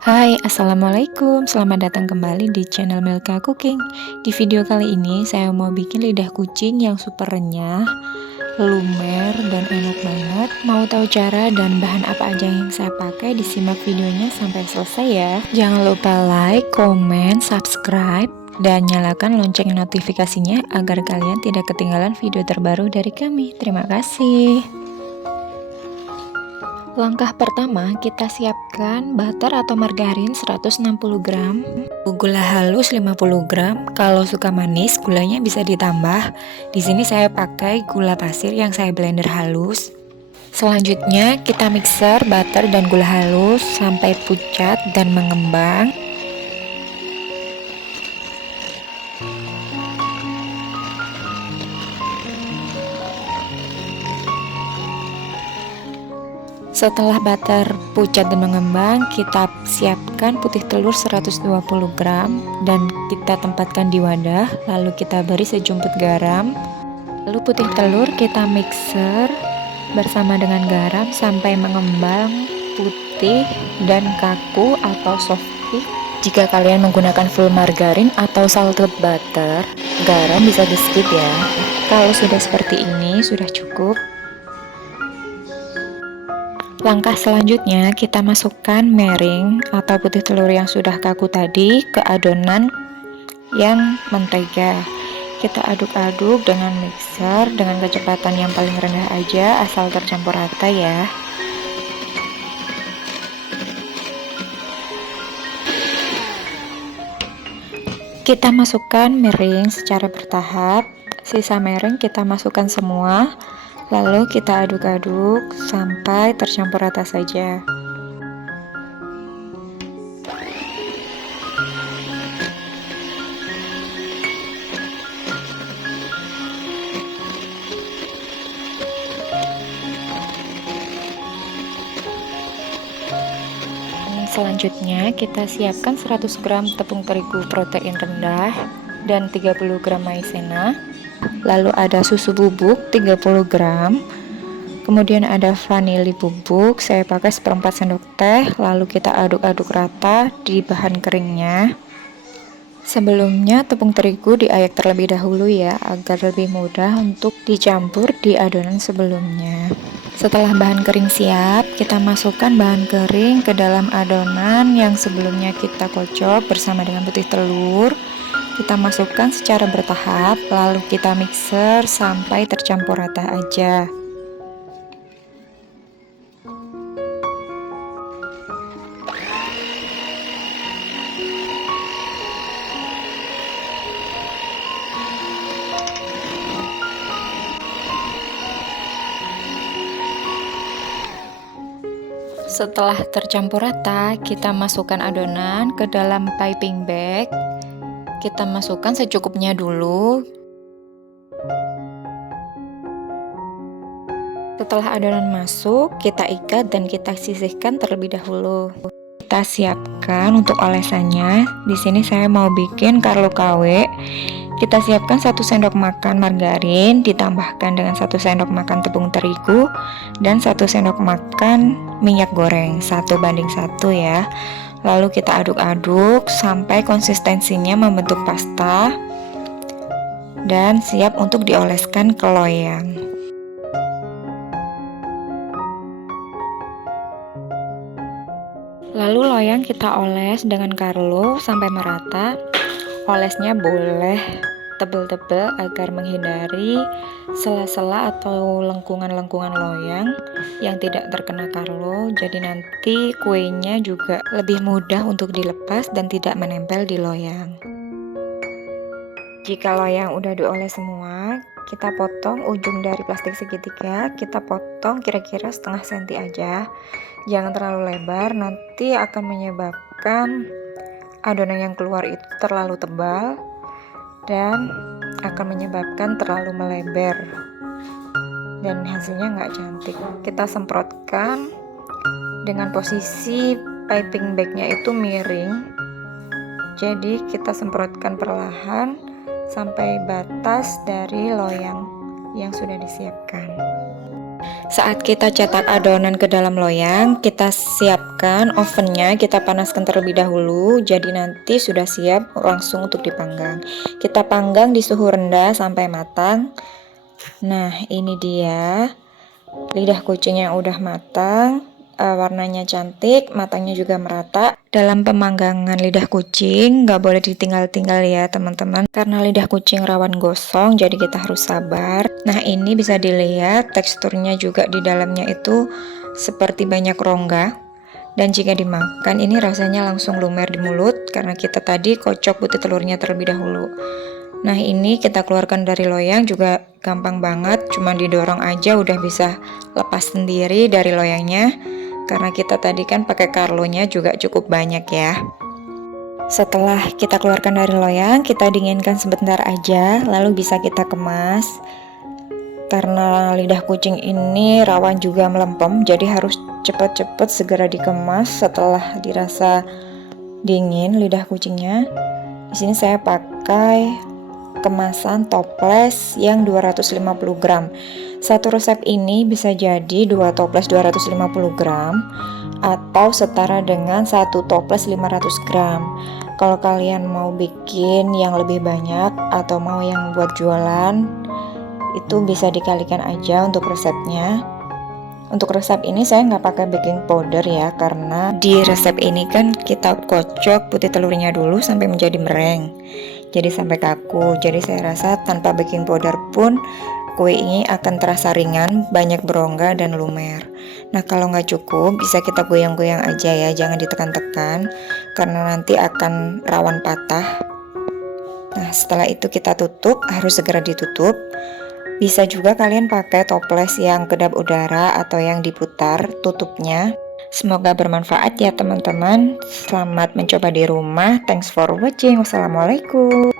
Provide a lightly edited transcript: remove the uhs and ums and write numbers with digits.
Hai, Assalamualaikum. Selamat datang kembali di channel Milka Cooking. Di video kali ini saya mau bikin lidah kucing yang super renyah, lumer, dan enak banget. Mau tahu cara dan bahan apa aja yang saya pakai? Disimak videonya sampai selesai ya. Jangan lupa like, komen, subscribe, dan nyalakan lonceng notifikasinya agar kalian tidak ketinggalan video terbaru dari kami. Terima kasih. Langkah pertama, kita siapkan butter atau margarin 160 gram, gula halus 50 gram. Kalau suka manis, gulanya bisa ditambah. Di sini saya pakai gula pasir yang saya blender halus. Selanjutnya, kita mixer butter dan gula halus sampai pucat dan mengembang. Setelah butter pucat dan mengembang, kita siapkan putih telur 120 gram dan kita tempatkan di wadah, lalu kita beri sejumput garam. Lalu putih telur kita mixer bersama dengan garam sampai mengembang putih dan kaku atau soft. Jika kalian menggunakan full margarin atau salted butter, garam bisa di skip ya. Kalau sudah seperti ini sudah cukup. Langkah selanjutnya kita masukkan mering atau putih telur yang sudah kaku tadi ke adonan yang mentega. Kita aduk-aduk dengan mixer dengan kecepatan yang paling rendah aja asal tercampur rata ya. Kita masukkan mering secara bertahap. Sisa mering kita masukkan semua. Lalu kita aduk-aduk sampai tercampur rata saja. Selanjutnya kita siapkan 100 gram tepung terigu protein rendah dan 30 gram maizena. Lalu ada susu bubuk 30 gram. Kemudian ada vanili bubuk, saya pakai 1/4 sendok teh. Lalu kita aduk-aduk rata di bahan keringnya. Sebelumnya tepung terigu diayak terlebih dahulu ya, agar lebih mudah untuk dicampur di adonan sebelumnya. Setelah bahan kering siap, kita masukkan bahan kering ke dalam adonan yang sebelumnya kita kocok bersama dengan putih telur. Kita masukkan secara bertahap, lalu kita mixer sampai tercampur rata aja. Setelah tercampur rata, kita masukkan adonan ke dalam piping bag. Kita masukkan secukupnya dulu. Setelah adonan masuk, kita ikat dan kita sisihkan terlebih dahulu. Kita siapkan untuk olesannya. Di sini saya mau bikin Carlo KW. Kita siapkan 1 sendok makan margarin, ditambahkan dengan 1 sendok makan tepung terigu dan 1 sendok makan minyak goreng 1:1 ya. Lalu kita aduk-aduk sampai konsistensinya membentuk pasta dan siap untuk dioleskan ke loyang. Lalu loyang kita oles dengan Carlo sampai merata. Olesnya boleh tebal-tebal agar menghindari sela-sela atau lengkungan-lengkungan loyang yang tidak terkena Carlo. Jadi nanti kuenya juga lebih mudah untuk dilepas dan tidak menempel di loyang. Jika loyang udah dioles semua, kita potong ujung dari plastik segitiga. Kita potong kira-kira setengah senti aja. Jangan terlalu lebar, nanti akan menyebabkan adonan yang keluar itu terlalu tebal dan akan menyebabkan terlalu melebar dan hasilnya nggak cantik. Kita semprotkan dengan posisi piping bagnya itu miring, jadi kita semprotkan perlahan sampai batas dari loyang yang sudah disiapkan. Saat kita cetak adonan ke dalam loyang, kita siapkan ovennya, kita panaskan terlebih dahulu. Jadi nanti sudah siap langsung untuk dipanggang. Kita panggang di suhu rendah sampai matang. Nah, ini dia lidah kucing yang udah matang. Warnanya cantik, matangnya juga merata. Dalam pemanggangan lidah kucing nggak boleh ditinggal-tinggal ya teman-teman, karena lidah kucing rawan gosong, jadi kita harus sabar. Nah, ini bisa dilihat teksturnya juga di dalamnya itu seperti banyak rongga, dan jika dimakan ini rasanya langsung lumer di mulut karena kita tadi kocok putih telurnya terlebih dahulu. Nah, ini kita keluarkan dari loyang juga gampang banget, cuma didorong aja udah bisa lepas sendiri dari loyangnya. Karena kita tadi kan pakai karlonya juga cukup banyak ya. Setelah kita keluarkan dari loyang, kita dinginkan sebentar aja, lalu bisa kita kemas. Karena lidah kucing ini rawan juga melempem, jadi harus cepat-cepat segera dikemas setelah dirasa dingin lidah kucingnya. Di sini saya pakai kemasan toples yang 250 gram. Satu resep ini bisa jadi 2 toples 250 gram atau setara dengan 1 toples 500 gram. Kalau kalian mau bikin yang lebih banyak atau mau yang buat jualan, itu bisa dikalikan aja untuk resepnya. Untuk resep ini saya nggak pakai baking powder ya, karena di resep ini kan kita kocok putih telurnya dulu sampai menjadi mereng, jadi sampai kaku. Jadi saya rasa tanpa baking powder pun kue ini akan terasa ringan, banyak berongga dan lumer. Nah, kalau nggak cukup bisa kita goyang-goyang aja ya, jangan ditekan-tekan karena nanti akan rawan patah. Nah, setelah itu kita tutup, harus segera ditutup. Bisa juga kalian pakai toples yang kedap udara atau yang diputar tutupnya. Semoga bermanfaat ya teman-teman. Selamat mencoba di rumah. Thanks for watching. Wassalamualaikum.